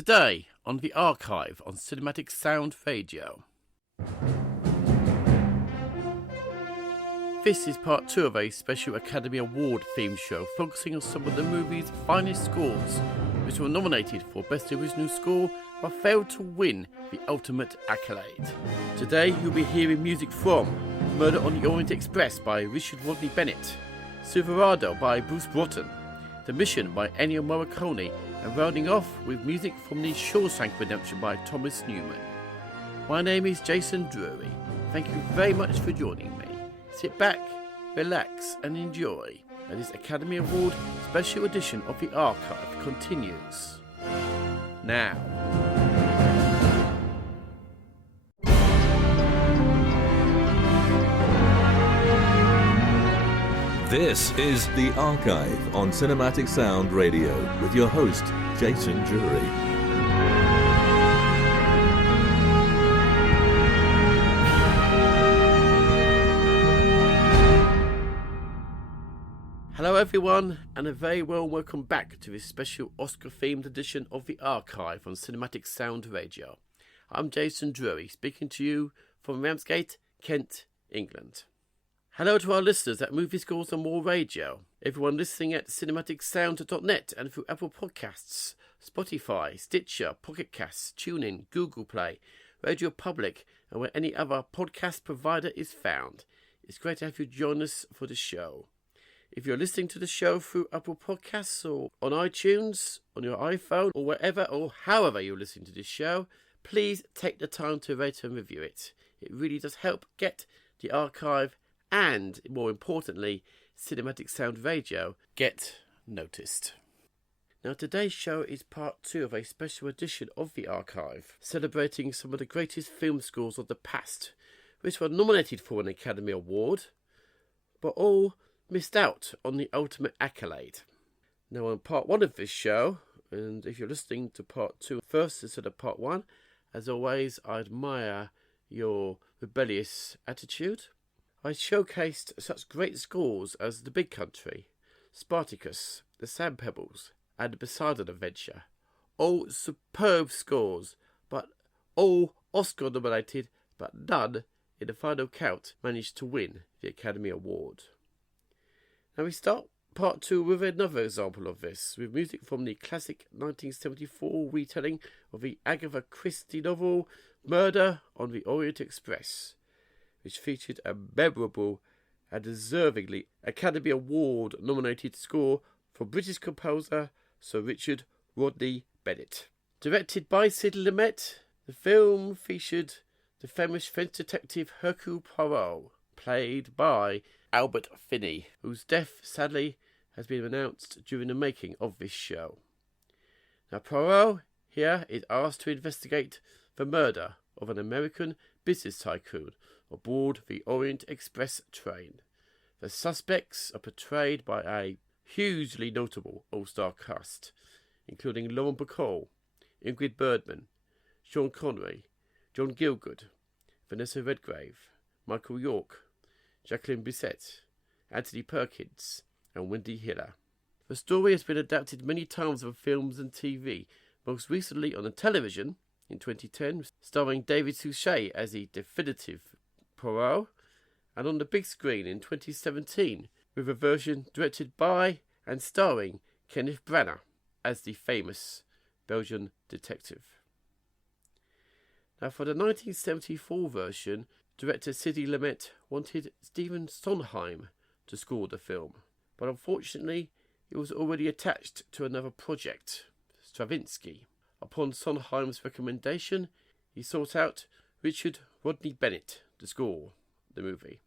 Today on the Archive on Cinematic Sound Radio. This is part 2 of a special Academy Award theme show focusing on some of the movie's finest scores, which were nominated for Best Original Score but failed to win the ultimate accolade. Today you'll be hearing music from Murder on the Orient Express by Richard Rodney Bennett, Silverado by Bruce Broughton, The Mission by Ennio Morricone, and rounding off with music from the SHAWSHANK Redemption by Thomas Newman. My name is Jason Drury. Thank you very much for joining me. Sit back, relax and enjoy as this Academy Award special edition of the Archive continues now. This is The Archive on Cinematic Sound Radio with your host, Jason Drury. Hello everyone, and a very warm welcome back to this special Oscar-themed edition of The Archive on Cinematic Sound Radio. I'm Jason Drury, speaking to you from Ramsgate, Kent, England. Hello to our listeners at Movie Scores and More Radio, everyone listening at cinematicsound.net and through Apple Podcasts, Spotify, Stitcher, Pocket Casts, TuneIn, Google Play, Radio Public, and where any other podcast provider is found. It's great to have you join us for the show. If you're listening to the show through Apple Podcasts or on iTunes, on your iPhone, or wherever or however you're listening to this show, please take the time to rate and review it. It really does help get the archive and, more importantly, Cinematic Sound Radio get noticed. Now, today's show is part 2 of a special edition of the Archive, celebrating some of the greatest film scores of the past, which were nominated for an Academy Award, but all missed out on the ultimate accolade. Now, on part 1 of this show, and if you're listening to part 2 first instead of part 1, as always, I admire your rebellious attitude. I showcased such great scores as The Big Country, Spartacus, The Sand Pebbles, and The Poseidon Adventure. All superb scores, but all Oscar nominated, but none, in the final count, managed to win the Academy Award. Now we start part 2 with another example of this, with music from the classic 1974 retelling of the Agatha Christie novel Murder on the Orient Express, which featured a memorable and deservingly Academy Award nominated score for British composer Sir Richard Rodney Bennett. Directed by Sid Lumet, the film featured the famous French detective Hercule Poirot, played by Albert Finney, whose death sadly has been announced during the making of this show. Now, Poirot here is asked to investigate the murder of an American business tycoon aboard the Orient Express train. The suspects are portrayed by a hugely notable all-star cast, including Lauren Bacall, Ingrid Bergman, Sean Connery, John Gielgud, Vanessa Redgrave, Michael York, Jacqueline Bisset, Anthony Perkins, and Wendy Hiller. The story has been adapted many times on films and TV, most recently on the television in 2010, starring David Suchet as the definitive Poirot, and on the big screen in 2017 with a version directed by and starring Kenneth Branagh as the famous Belgian detective. Now, for the 1974 version, director Sidney Lumet wanted Stephen Sondheim to score the film, but unfortunately he was already attached to another project, Stravinsky. Upon Sondheim's recommendation, he sought out Richard Rodney Bennett to score the movie.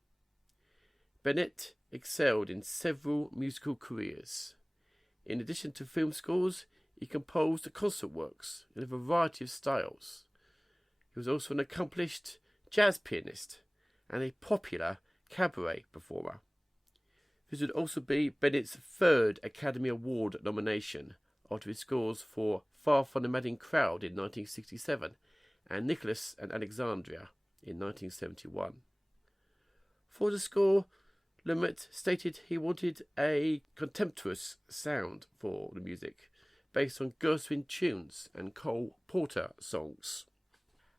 Bennett excelled in several musical careers. In addition to film scores, he composed concert works in a variety of styles. He was also an accomplished jazz pianist and a popular cabaret performer. This would also be Bennett's 3rd Academy Award nomination after his scores for Far From the Madding Crowd in 1967 and Nicholas and Alexandria in 1971. For the score, Lumet stated he wanted a contemptuous sound for the music, based on Gershwin tunes and Cole Porter songs.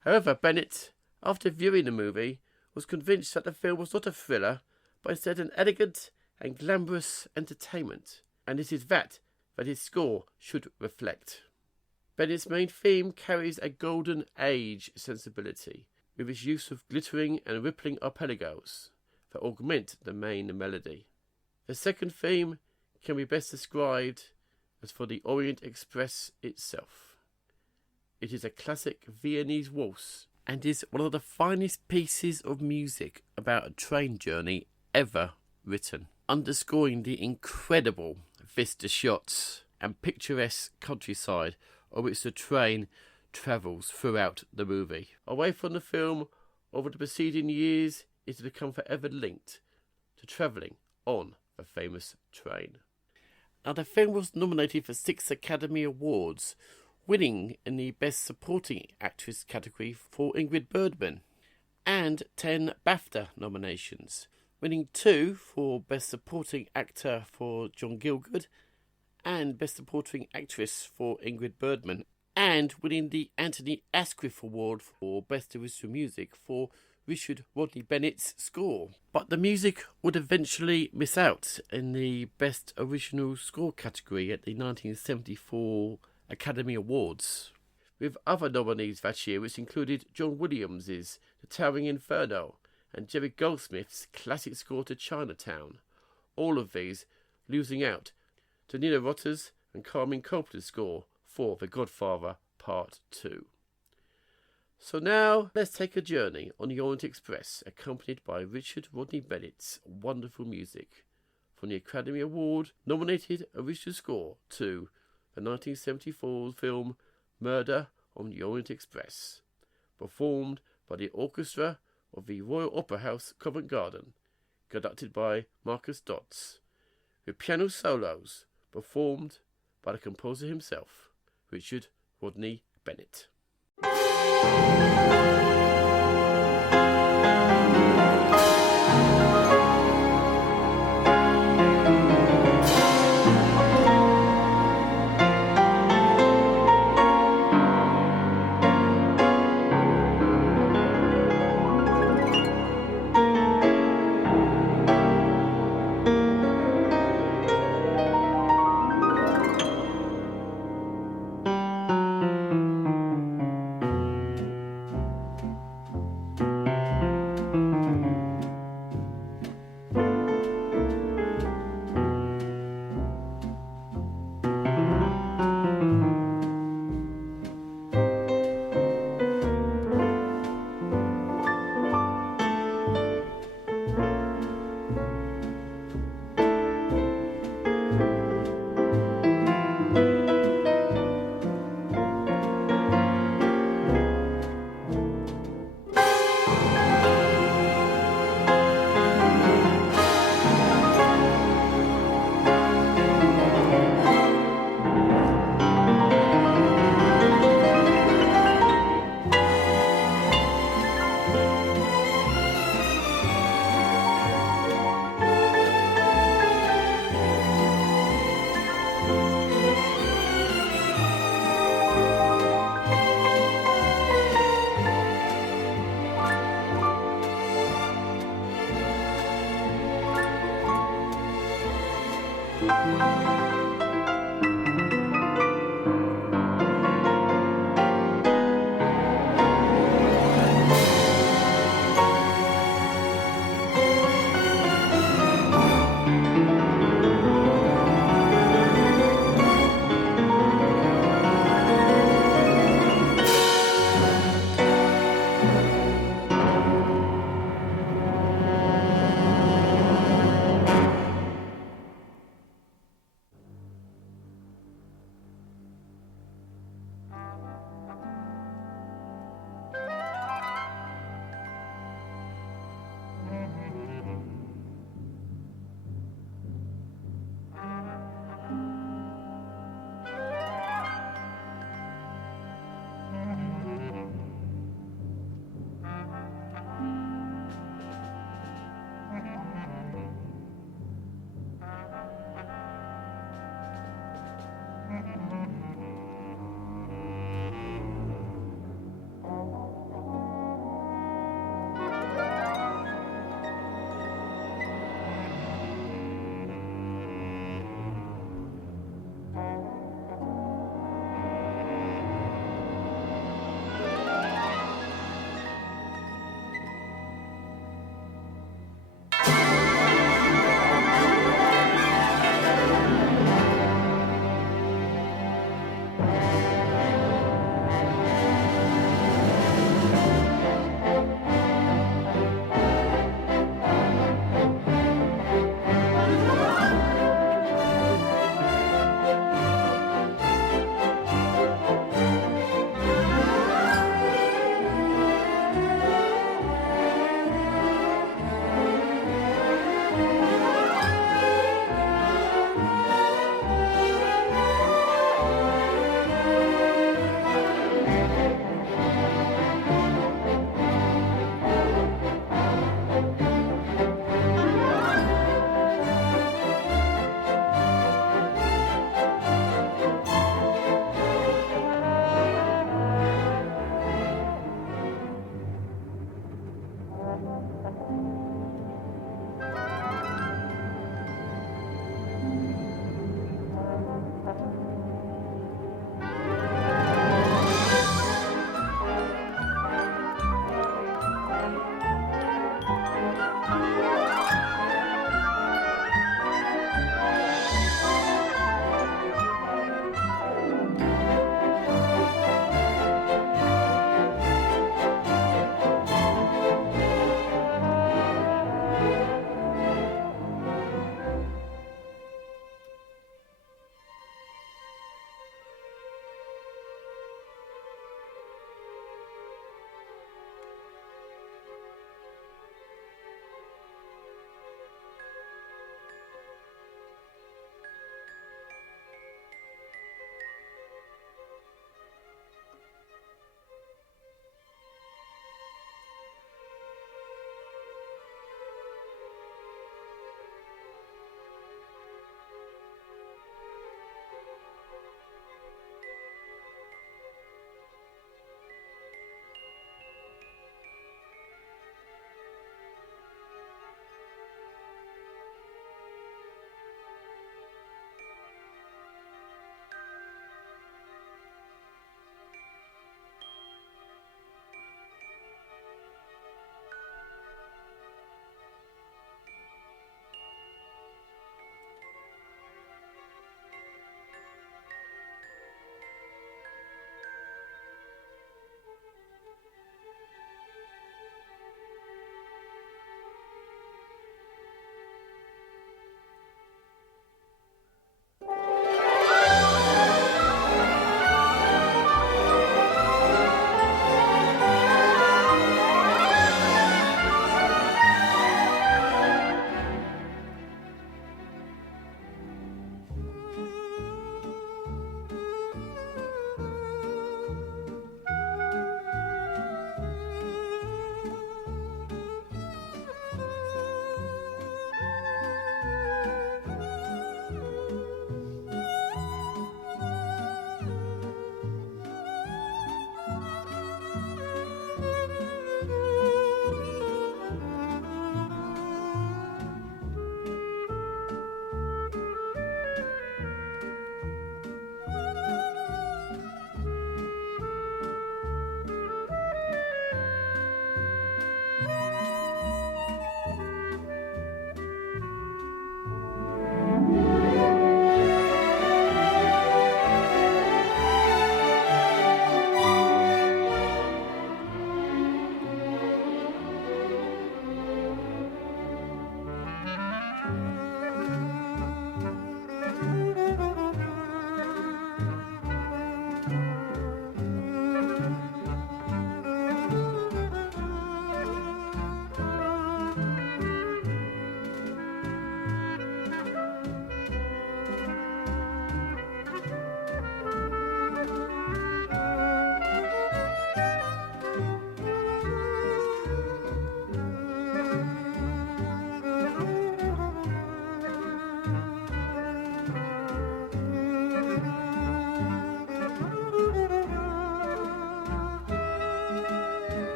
However, Bennett, after viewing the movie, was convinced that the film was not a thriller, but instead an elegant and glamorous entertainment, and it is that his score should reflect. Bennett's main theme carries a golden age sensibility, with its use of glittering and rippling arpeggios that augment the main melody. The second theme can be best described as for the Orient Express itself. It is a classic Viennese waltz and is one of the finest pieces of music about a train journey ever written, underscoring the incredible vista shots and picturesque countryside on which the train travels throughout the movie. Away from the film, over the preceding years, it has become forever linked to travelling on a famous train. Now, the film was nominated for 6 Academy Awards, winning in the Best Supporting Actress category for Ingrid Bergman, and 10 BAFTA nominations, winning 2 for Best Supporting Actor for John Gielgud and Best Supporting Actress for Ingrid Bergman, and winning the Anthony Asquith Award for Best Original Music for Richard Rodney Bennett's score. But the music would eventually miss out in the Best Original Score category at the 1974 Academy Awards, with other nominees that year which included John Williams's The Towering Inferno and Jerry Goldsmith's classic score to Chinatown, all of these losing out to Nino Rota's and Carmine Coppola's score for The Godfather Part 2. So now, let's take a journey on the Orient Express, accompanied by Richard Rodney Bennett's wonderful music from the Academy Award nominated original score to the 1974 film Murder on the Orient Express, performed by the orchestra of the Royal Opera House, Covent Garden, conducted by Marcus Dodds, with piano solos performed by the composer himself, Richard Rodney Bennett.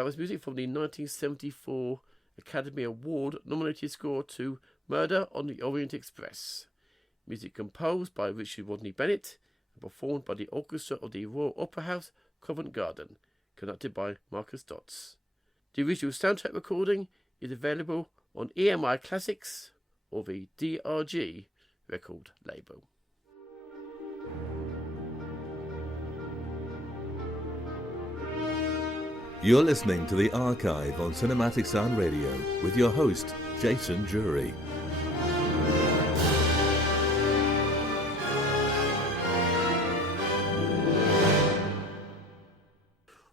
That was music from the 1974 Academy Award nominated score to Murder on the Orient Express. Music composed by Richard Rodney Bennett and performed by the orchestra of the Royal Opera House, Covent Garden, conducted by Marcus Dodds. The original soundtrack recording is available on EMI Classics or the DRG record label. You're listening to The Archive on Cinematic Sound Radio with your host, Jason Drurry.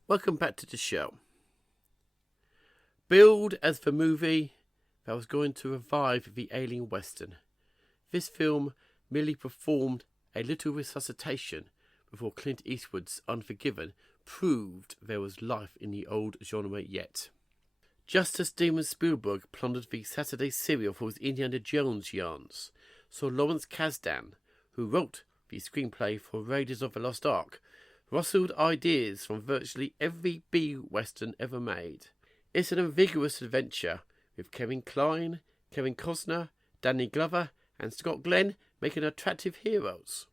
Welcome back to the show. Billed as the movie that was going to revive the alien western, this film merely performed a little resuscitation before Clint Eastwood's Unforgiven proved there was life in the old genre yet. Just as Steven Spielberg plundered the Saturday serial for his Indiana Jones yarns, so Lawrence Kasdan, who wrote the screenplay for Raiders of the Lost Ark, rustled ideas from virtually every B-Western ever made. It's an ambiguous adventure, with Kevin Kline, Kevin Costner, Danny Glover and Scott Glenn making attractive heroes,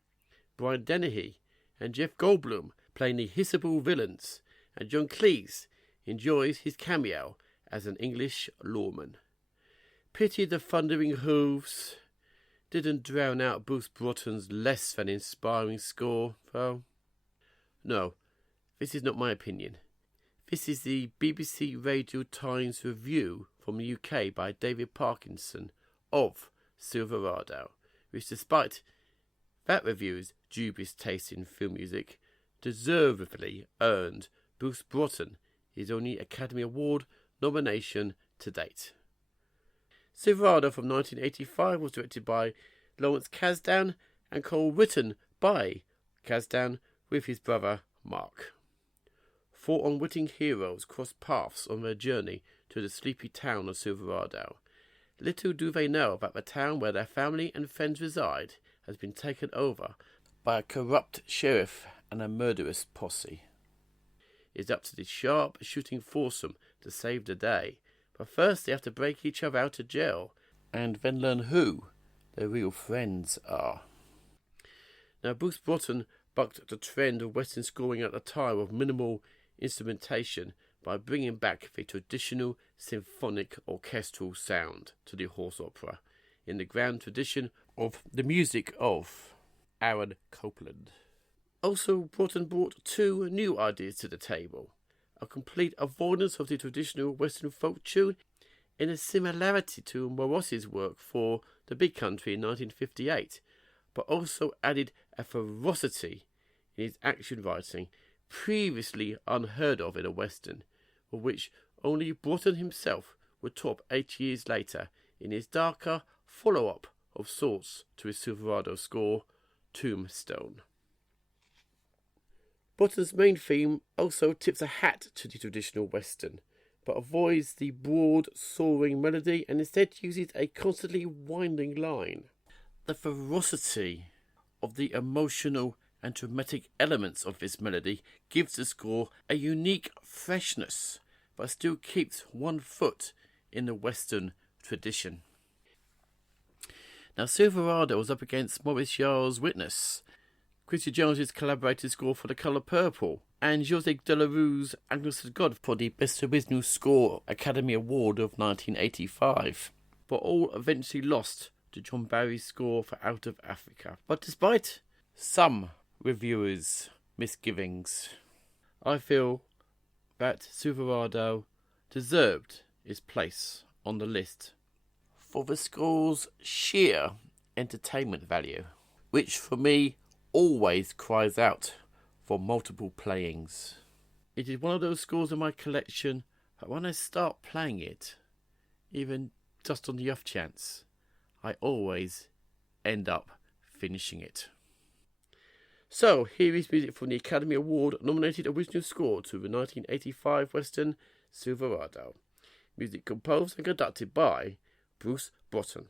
Brian Dennehy and Jeff Goldblum playing the hissable villains, and John Cleese enjoys his cameo as an English lawman. Pity the thundering hooves didn't drown out Bruce Broughton's less than inspiring score, though. No, this is not my opinion. This is the BBC Radio Times review from the UK by David Parkinson of Silverado, which, despite that review's dubious taste in film music, deservedly earned Bruce Broughton his only Academy Award nomination to date. Silverado from 1985 was directed by Lawrence Kasdan and co-written by Kasdan with his brother Mark. Four unwitting heroes cross paths on their journey to the sleepy town of Silverado. Little do they know that the town where their family and friends reside has been taken over by a corrupt sheriff and a murderous posse. It's up to the sharp-shooting foursome to save the day, but first they have to break each other out of jail, and then learn who their real friends are. Now, Bruce Broughton bucked the trend of Western scoring at the time of minimal instrumentation by bringing back the traditional symphonic orchestral sound to the horse opera, in the grand tradition of the music of Aaron Copland. Also, Broughton brought two new ideas to the table: a complete avoidance of the traditional Western folk tune in a similarity to Moros's work for The Big Country in 1958, but also added a ferocity in his action writing previously unheard of in a western, of which only Broughton himself would top 8 years later in his darker follow-up of sorts to his Silverado score, Tombstone. Broughton's main theme also tips a hat to the traditional western, but avoids the broad, soaring melody and instead uses a constantly winding line. The ferocity of the emotional and dramatic elements of this melody gives the score a unique freshness, but still keeps one foot in the western tradition. Now, Silverado was up against Maurice Jarre's Witness, Quincy Jones's collaborated score for The Colour Purple, and José de la Rue's Agnes of God for the Best Original Score Academy Award of 1985, but all eventually lost to John Barry's score for Out of Africa. But despite some reviewers' misgivings, I feel that Silverado deserved its place on the list for the score's sheer entertainment value, which for me always cries out for multiple playings. It is one of those scores in my collection that when I start playing it, even just on the off chance, I always end up finishing it. So, here is music from the Academy Award nominated original score to the 1985 western Silverado. Music composed and conducted by Bruce Broughton.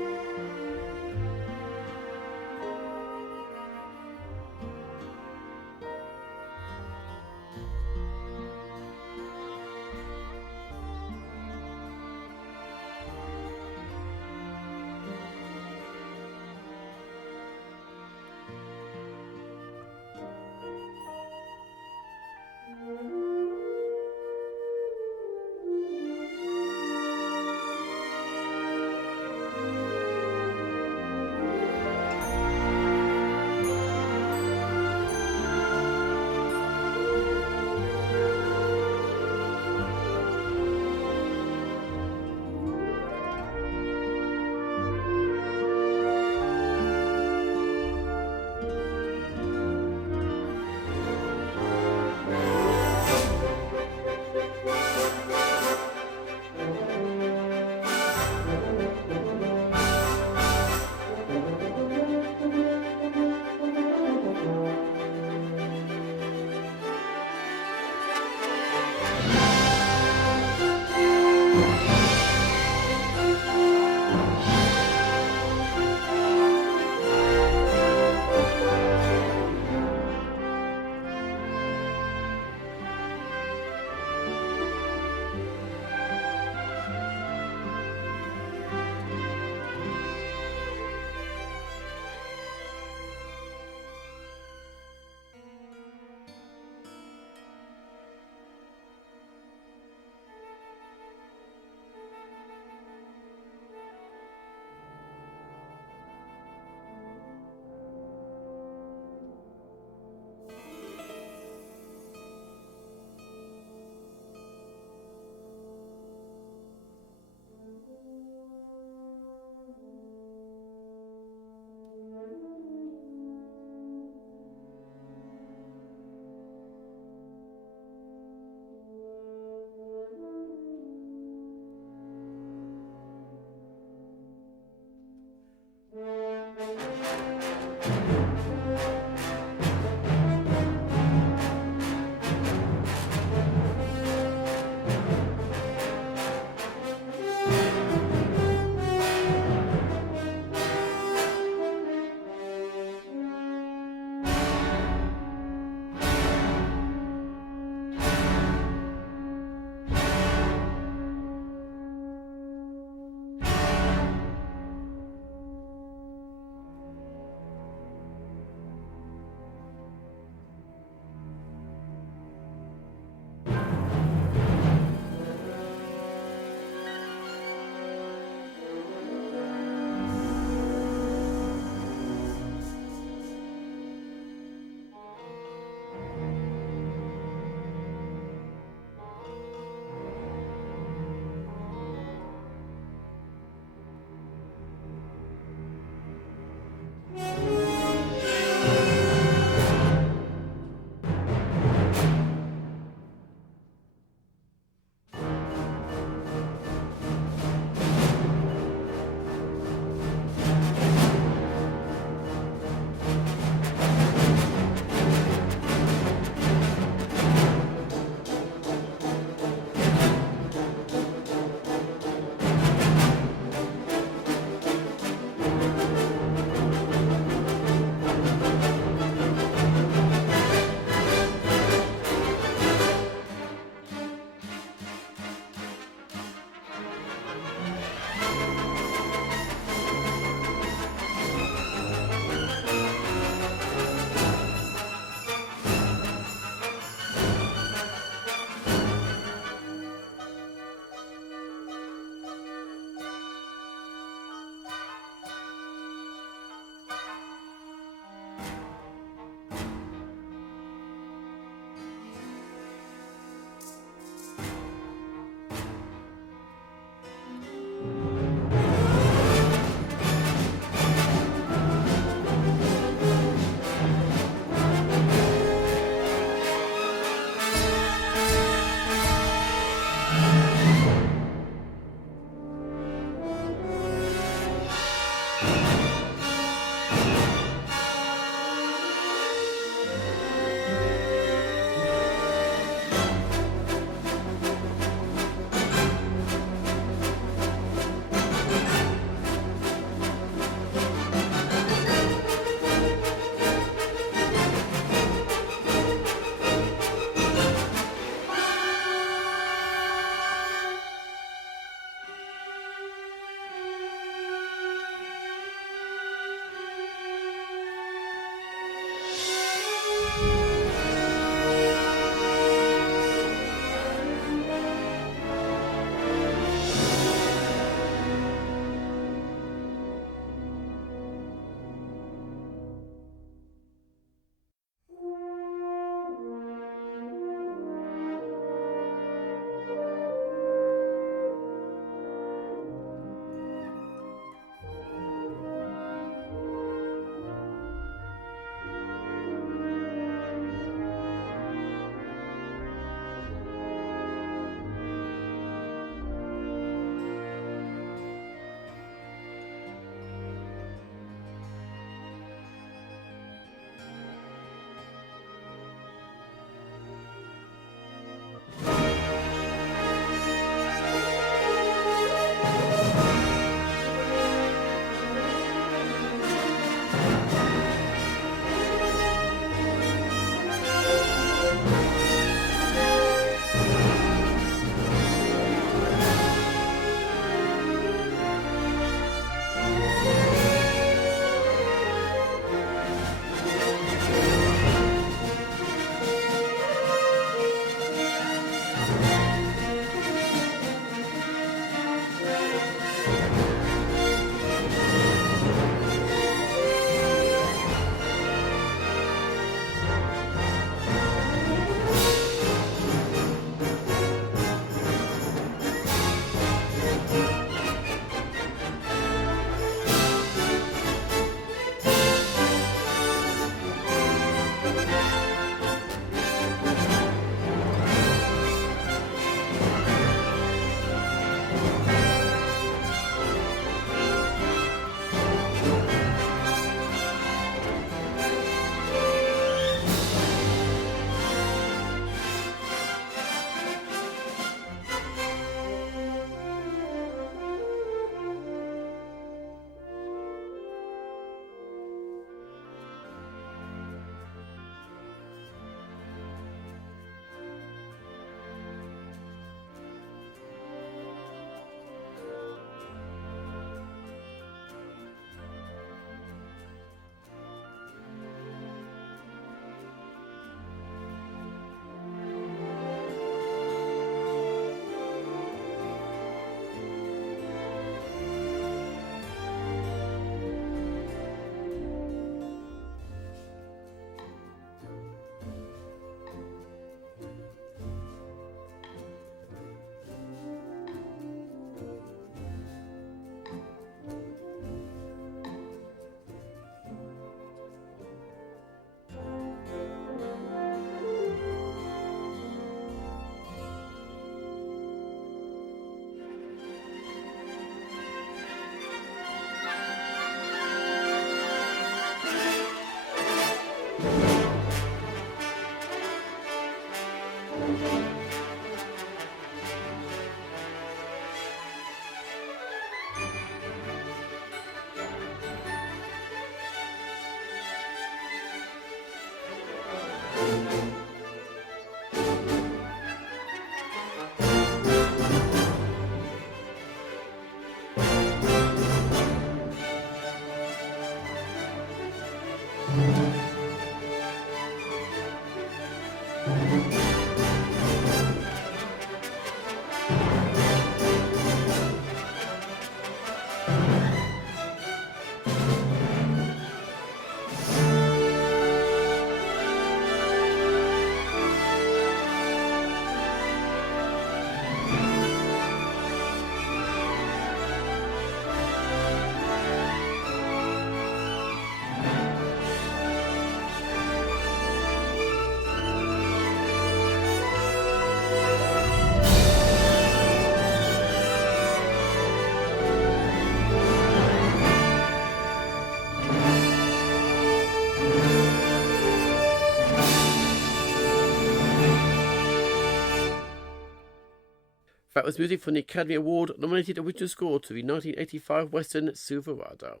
That was music from the Academy Award nominated original score to the 1985 Western Silverado.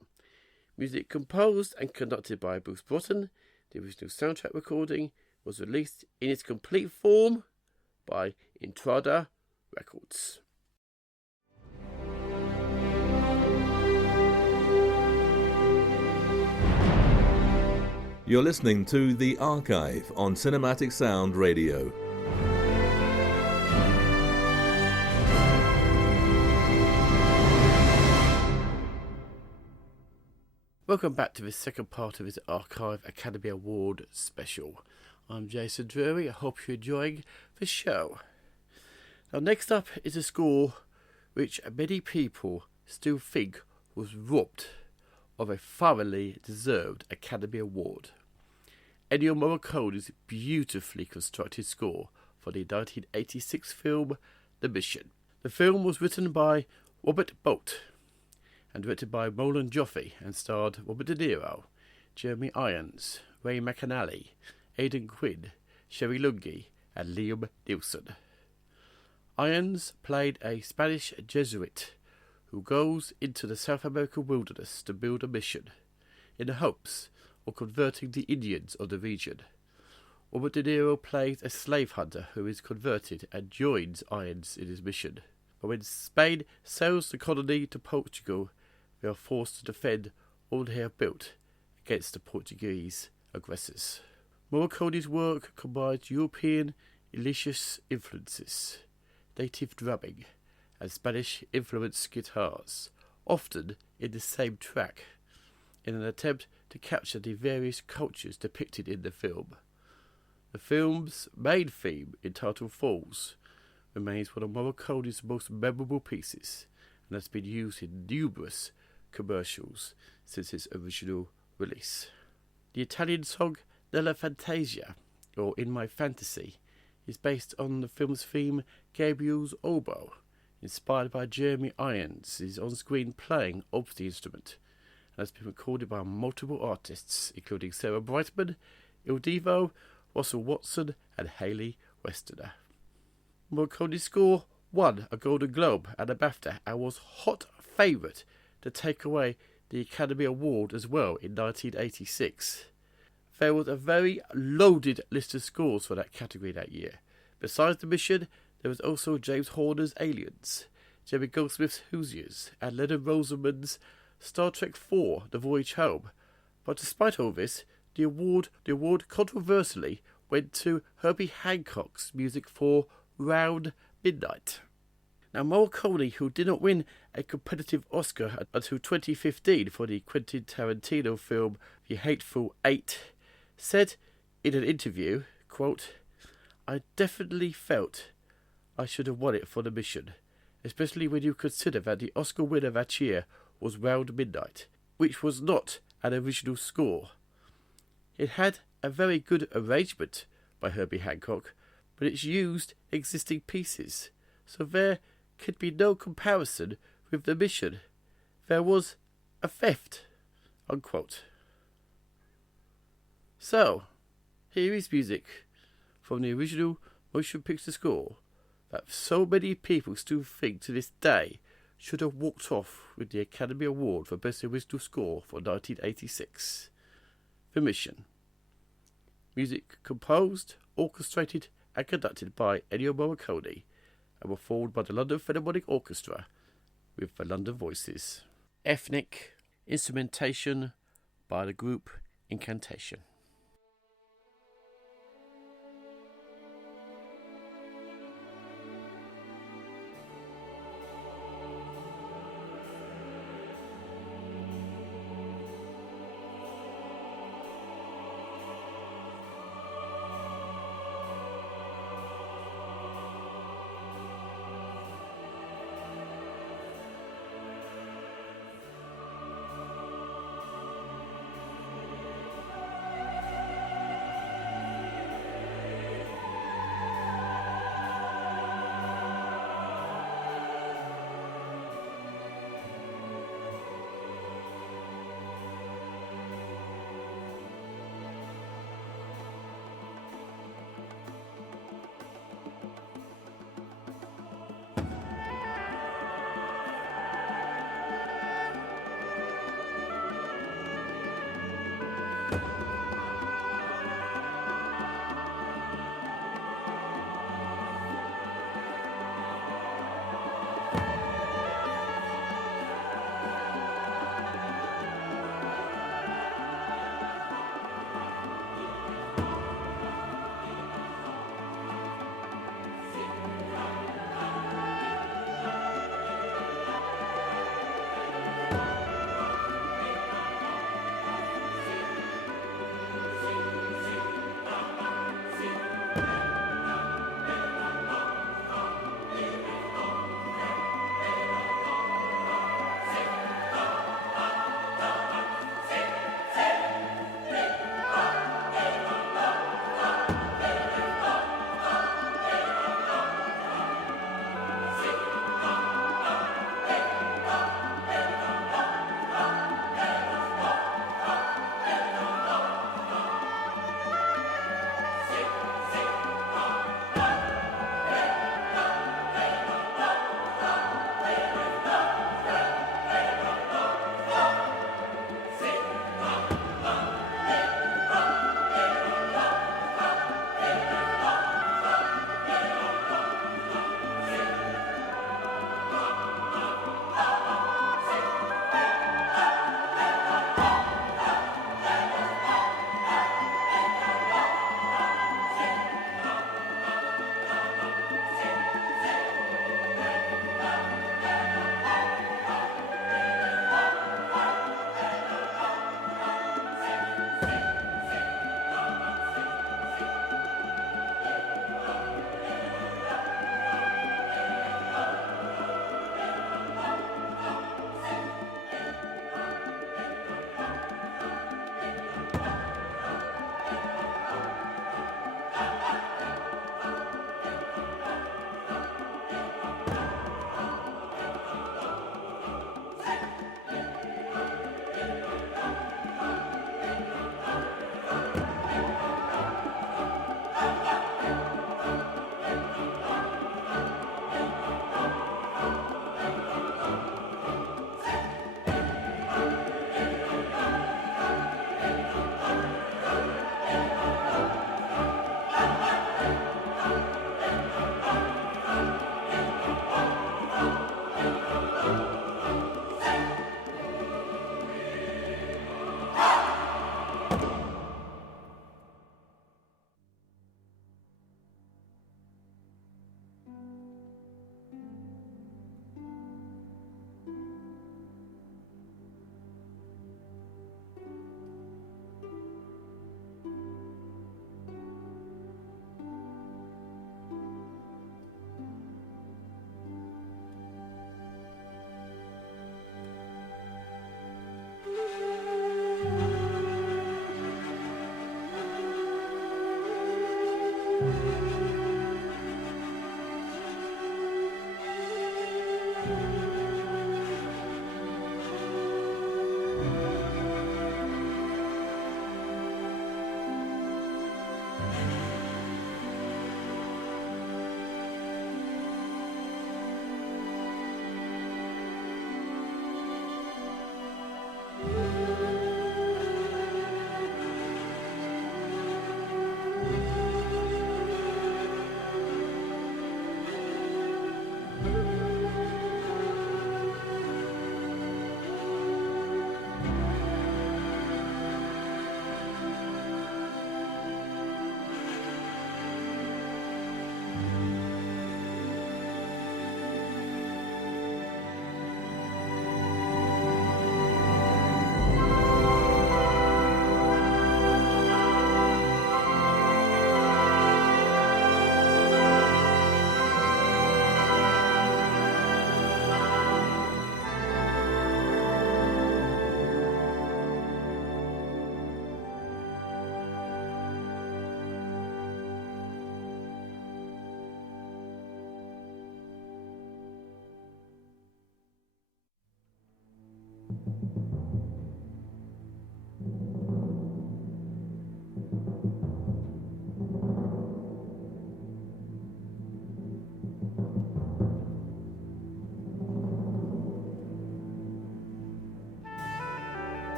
Music composed and conducted by Bruce Broughton. The original soundtrack recording was released in its complete form by Entrada Records. You're listening to The Archive on Cinematic Sound Radio. Welcome back to the second part of this Archive Academy Award special. I'm Jason Drury. I hope you're enjoying the show. Now, next up is a score which many people still think was robbed of a thoroughly deserved Academy Award. Ennio Morricone's beautifully constructed score for the 1986 film The Mission. The film was written by Robert Bolt and directed by Roland Joffe and starred Robert De Niro, Jeremy Irons, Ray McAnally, Aidan Quinn, Sherry Lungi and Liam Neeson. Irons played a Spanish Jesuit who goes into the South American wilderness to build a mission in the hopes of converting the Indians of the region. Robert De Niro plays a slave hunter who is converted and joins Irons in his mission. But when Spain sells the colony to Portugal, they are forced to defend all they have built against the Portuguese aggressors. Morricone's work combines European illustrious influences, native drumming, and Spanish-influenced guitars, often in the same track, in an attempt to capture the various cultures depicted in the film. The film's main theme, entitled Falls, remains one of Morricone's most memorable pieces and has been used in numerous commercials since its original release. The Italian song Nella Fantasia, or In My Fantasy, is based on the film's theme Gabriel's Oboe, inspired by Jeremy Irons' on-screen playing of the instrument, and has been recorded by multiple artists, including Sarah Brightman, Il Divo, Russell Watson, and Hayley Westerner. Morricone's score won a Golden Globe and a BAFTA and was hot favourite to take away the Academy Award as well in 1986. There was a very loaded list of scores for that category that year. Besides The Mission, there was also James Horner's Aliens, Jerry Goldsmith's Hoosiers, and Leonard Rosenman's Star Trek IV: The Voyage Home. But despite all this, the award controversially went to Herbie Hancock's music for Round Midnight. Now, Morricone, who did not win a competitive Oscar until 2015 for the Quentin Tarantino film The Hateful Eight, said in an interview, quote, "I definitely felt I should have won it for The Mission, especially when you consider that the Oscar winner that year was Round Midnight, which was not an original score. It had a very good arrangement by Herbie Hancock, but it used existing pieces, so there could be no comparison with The Mission. There was a theft," unquote. So, here is music from the original motion picture score that so many people still think to this day should have walked off with the Academy Award for Best Original Score for 1986. The Mission. Music composed, orchestrated and conducted by Ennio Morricone and performed by the London Philharmonic Orchestra with the London Voices. Ethnic instrumentation by the group Incantation.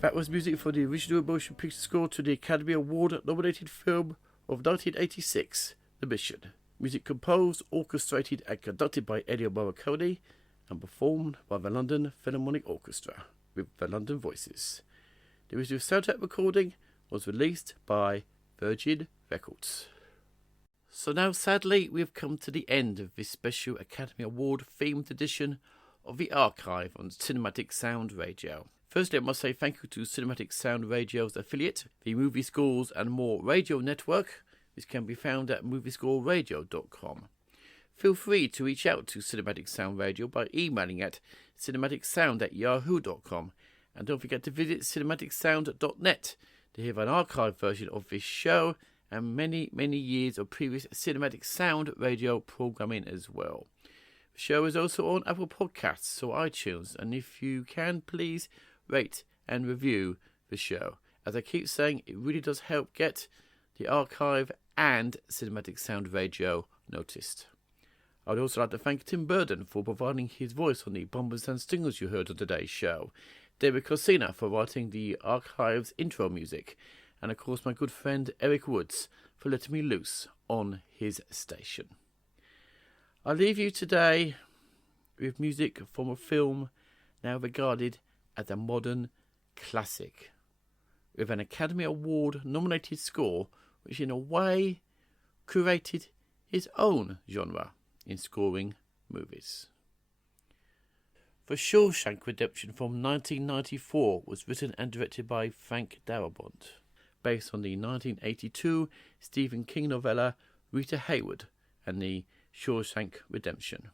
That was music for the original motion picture score to the Academy Award-nominated film of 1986, The Mission. Music composed, orchestrated and conducted by Ennio Morricone and performed by the London Philharmonic Orchestra with the London Voices. The original soundtrack recording was released by Virgin Records. So now, sadly, we've come to the end of this special Academy Award themed edition of the Archive on Cinematic Sound Radio. Firstly, I must say thank you to Cinematic Sound Radio's affiliate, the Movie Scores and More Radio Network, which can be found at moviescoreradio.com. Feel free to reach out to Cinematic Sound Radio by emailing at cinematicsound@yahoo.com, and don't forget to visit cinematicsound.net to hear an archive version of this show and many, many years of previous Cinematic Sound Radio programming as well. The show is also on Apple Podcasts or iTunes, and if you can, please rate and review the show. As I keep saying, it really does help get the archive and Cinematic Sound Radio noticed. I would also like to thank Tim Burden for providing his voice on the bombers and stingers you heard on today's show, David Coscina for writing the archive's intro music, and of course my good friend Eric Woods for letting me loose on his station. I leave you today with music from a film now regarded as a modern classic, with an Academy Award nominated score which in a way created his own genre in scoring movies. The Shawshank Redemption from 1994 was written and directed by Frank Darabont, based on the 1982 Stephen King novella Rita Hayworth and the Shawshank Redemption.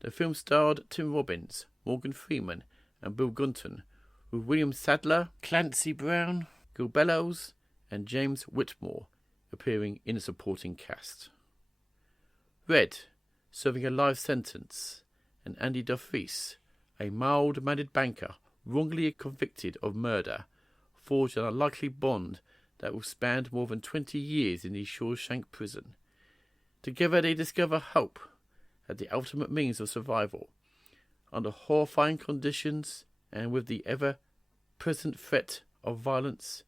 The film starred Tim Robbins, Morgan Freeman and Bill Gunton, with William Sadler, Clancy Brown, Gil Bellows and James Whitmore appearing in a supporting cast. Red, serving a life sentence, and Andy Dufresne, a mild-mannered banker wrongly convicted of murder, forged an unlikely bond that will span more than 20 years in the Shawshank prison. Together they discover hope as the ultimate means of survival. Under horrifying conditions and with the ever-present threat of violence,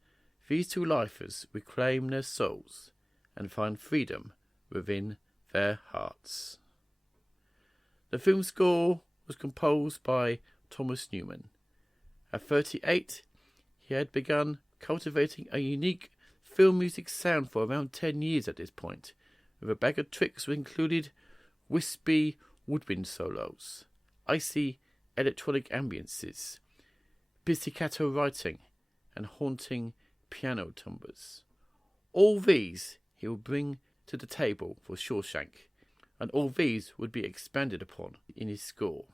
these two lifers reclaim their souls and find freedom within their hearts. The film score was composed by Thomas Newman. At 38, he had begun cultivating a unique film music sound for around 10 years at this point, with a bag of tricks which included wispy woodwind solos, icy electronic ambiences, pizzicato writing, and haunting piano timbres. All these he would bring to the table for Shawshank, and all these would be expanded upon in his score.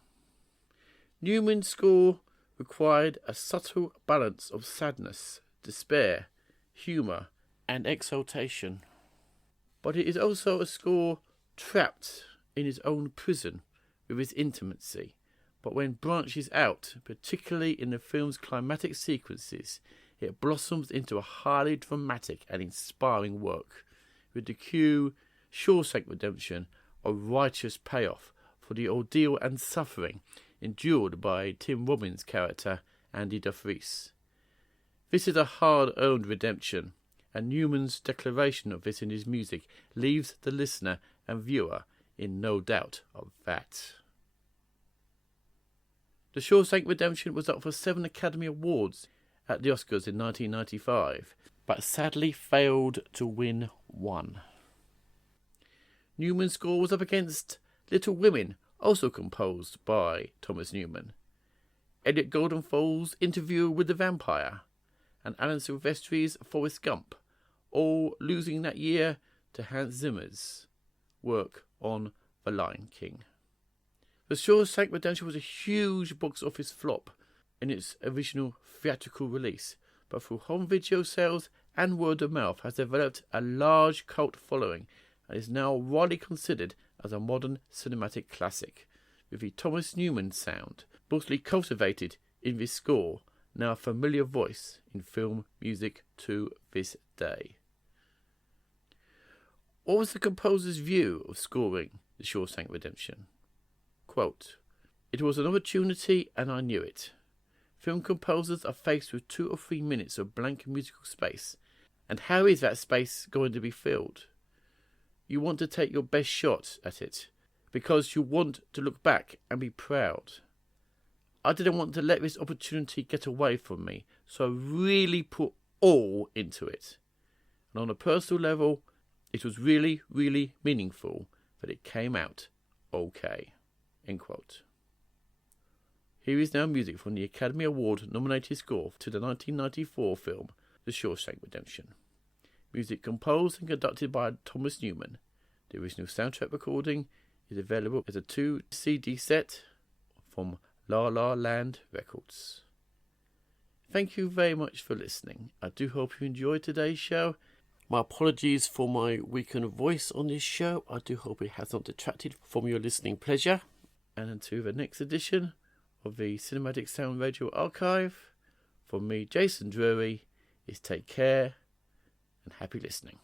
Newman's score required a subtle balance of sadness, despair, humour, and exaltation. But it is also a score trapped in his own prison with its intimacy, but when branches out, particularly in the film's climatic sequences, it blossoms into a highly dramatic and inspiring work, with the cue Shawshank Redemption a righteous payoff for the ordeal and suffering endured by Tim Robbins' character Andy Dufresne. This is a hard-earned redemption, and Newman's declaration of this in his music leaves the listener and viewer in no doubt of that. The Shawshank Redemption was up for 7 Academy Awards at the Oscars in 1995, but sadly failed to win 1. Newman's score was up against Little Women, also composed by Thomas Newman, Elliot Goldenfall's Interview with the Vampire, and Alan Silvestri's Forrest Gump, all losing that year to Hans Zimmer's work on The Lion King. The Shawshank Redemption was a huge box office flop in its original theatrical release, but through home video sales and word of mouth has developed a large cult following and is now widely considered as a modern cinematic classic, with the Thomas Newman sound mostly cultivated in this score, now a familiar voice in film music to this day. What was the composer's view of scoring The Shawshank Redemption? Quote, "It was an opportunity and I knew it. Film composers are faced with 2 or 3 minutes of blank musical space, and how is that space going to be filled? You want to take your best shot at it, because you want to look back and be proud. I didn't want to let this opportunity get away from me, so I really put all into it. And on a personal level, it was really, really meaningful that it came out okay." End quote. Here is now music from the Academy Award nominated score to the 1994 film The Shawshank Redemption. Music composed and conducted by Thomas Newman. The original soundtrack recording is available as a 2 CD set from La La Land Records. Thank you very much for listening. I do hope you enjoyed today's show. My apologies for my weakened voice on this show. I do hope it has not detracted from your listening pleasure. And until the next edition of the Cinematic Sound Radio Archive, from me, Jason Drury, is take care and happy listening.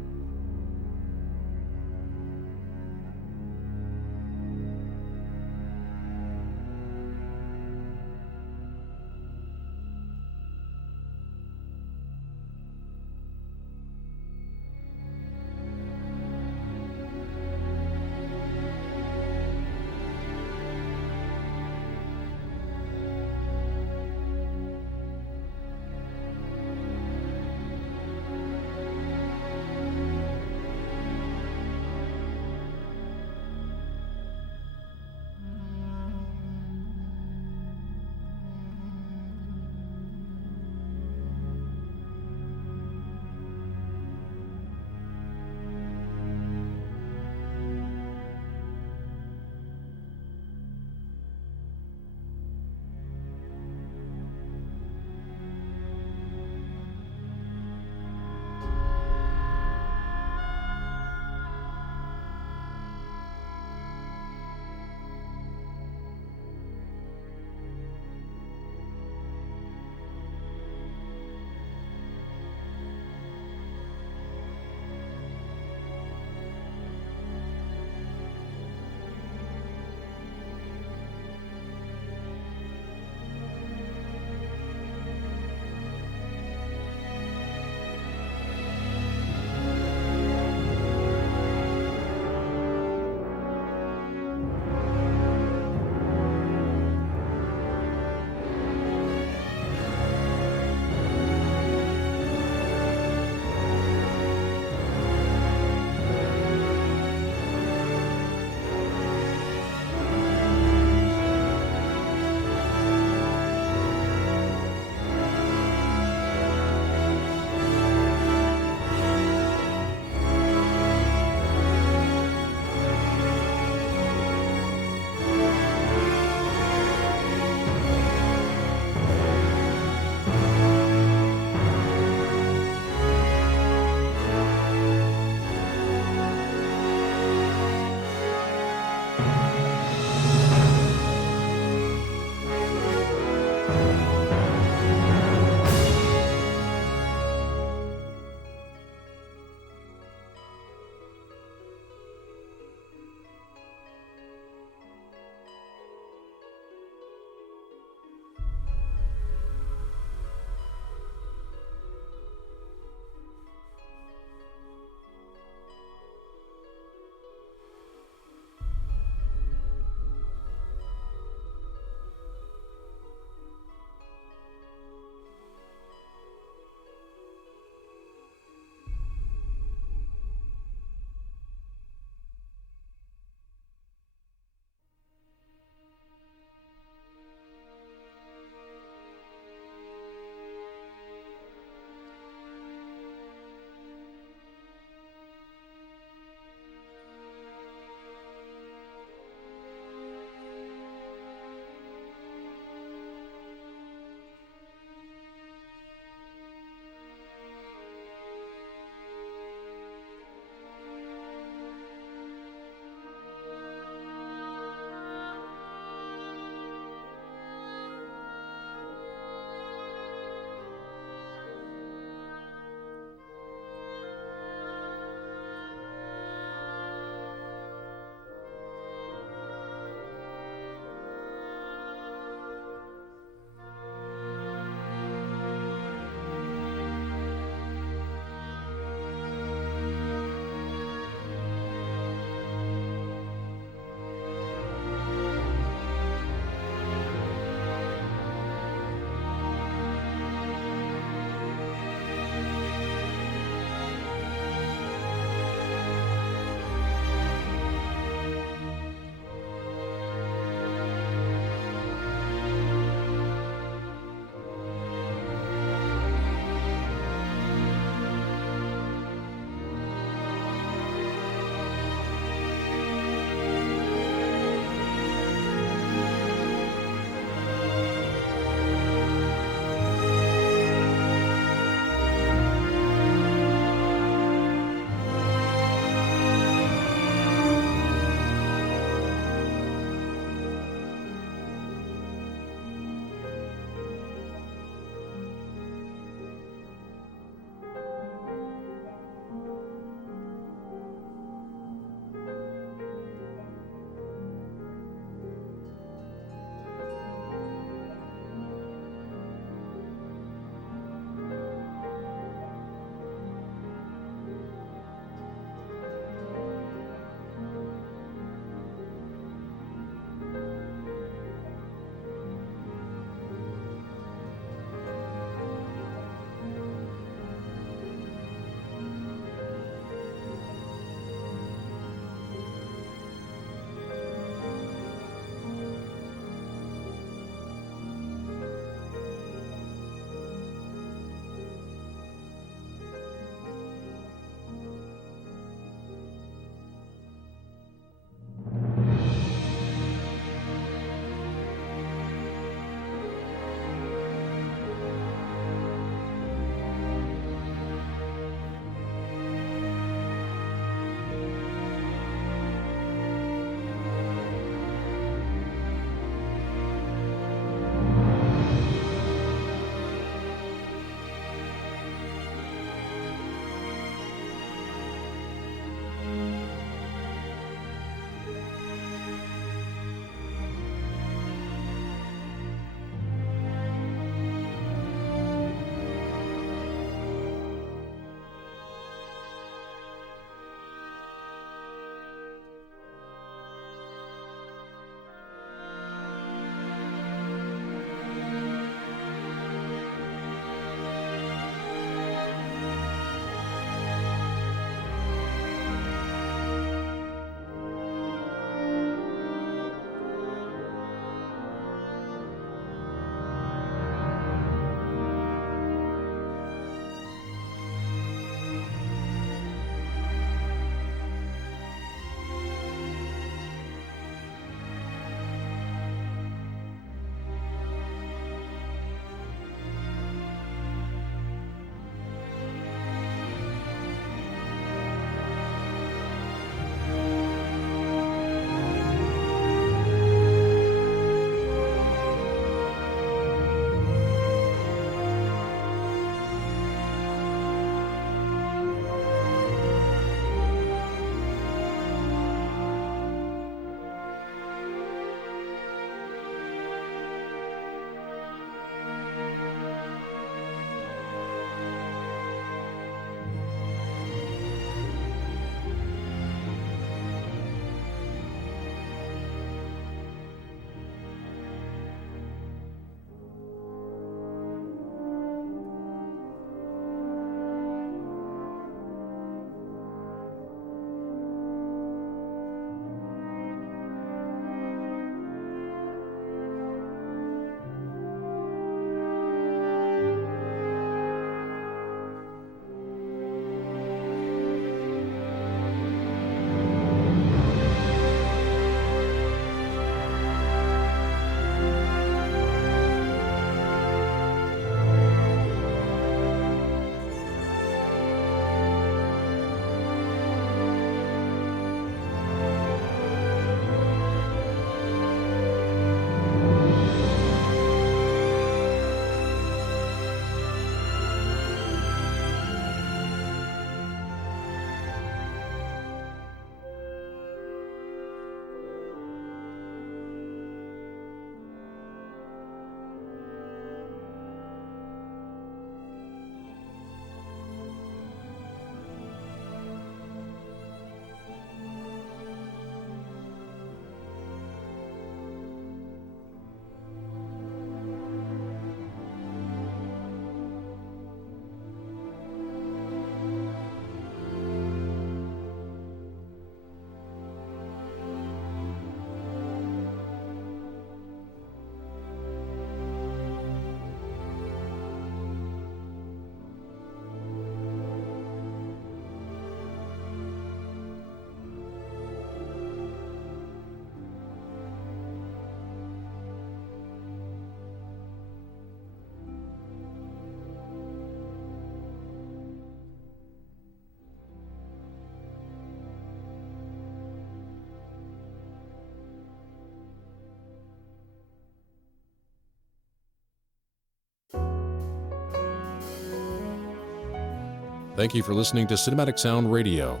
Thank you for listening to Cinematic Sound Radio.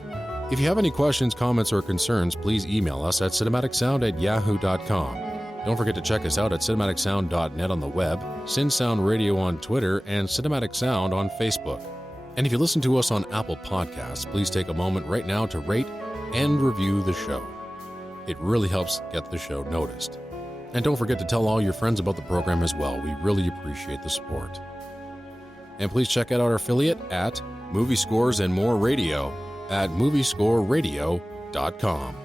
If you have any questions, comments, or concerns, please email us at cinematicsound@yahoo.com. Don't forget to check us out at cinematicsound.net on the web, CinSound Radio on Twitter, and Cinematic Sound on Facebook. And if you listen to us on Apple Podcasts, please take a moment right now to rate and review the show. It really helps get the show noticed. And don't forget to tell all your friends about the program as well. We really appreciate the support. And please check out our affiliate at Movie Scores and More Radio at moviescoreradio.com.